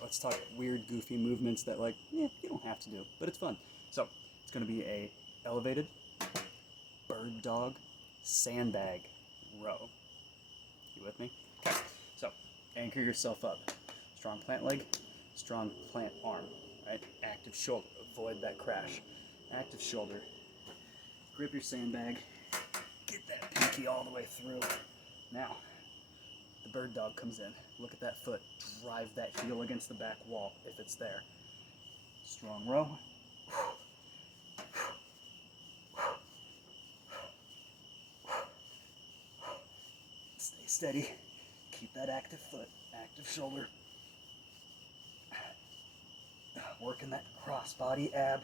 let's talk weird, goofy movements that you don't have to do, but it's fun. So it's going to be a elevated bird dog sandbag row. You with me? Okay. So anchor yourself up. Strong plant leg, strong plant arm. Right? Active shoulder. Avoid that crash. Active shoulder. Grip your sandbag. Get that pinky all the way through. Now, the bird dog comes in. Look at that foot. Drive that heel against the back wall if it's there. Strong row. Stay steady. Keep that active foot, active shoulder. Working that crossbody ab